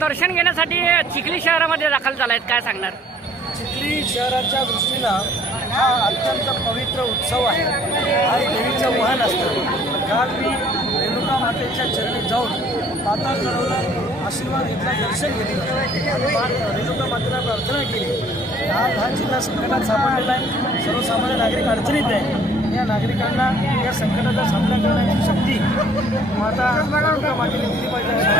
दर्शन घेण्यासाठी चिखली शहरामध्ये दाखल झालायत काय सांगणार? चिखली शहराच्या दृष्टीनं हा अत्यंत पवित्र उत्सव आहे. आज देवीचं वाहन असतं. काल मी रेणुका मातेच्या चरणी जाऊन पाताळ चढवलं आशीर्वाद घेतला दर्शन घेतलं. रेणुका मातेला प्रार्थना केली. आज हा जिल्हा संकटात सापडलेला आहे. सर्वसामान्य नागरिक अडचणीत आहे. या नागरिकांना या संकटाचा सामना करण्याची शक्ती माता रेणुका मातेने दिली पाहिजे.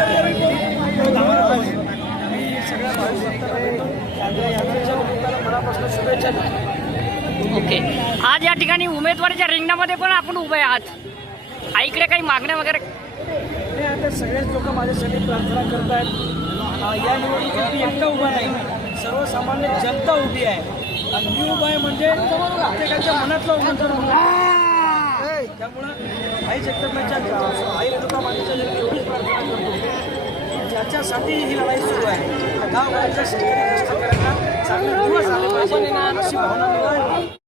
ओके. आज या ठिकाणी उमेदवारीच्या रिंगणामध्ये पण आपण उभे आहात. आईकडे काही मागण्या वगैरे? आता सगळेच लोक माझ्यासाठी प्रार्थना करत आहेत या निवडणुकीत मी एकटा उभा नाही. सर्वसामान्य जनता उभी आहे. आणि मी उभा आहे म्हणजे प्रत्येकाच्या मनातला उमेदवार म्हणून. त्यामुळं आई जगदंबाच्या आई रेणुका मातेच्या जन्मी एवढीच प्रार्थना करतो की ही लढाई सुरू आहे. गावगावच्या शेतकरी कष्टकऱ्यांना चांगले दिवस आले पाहिजे. अशी भावना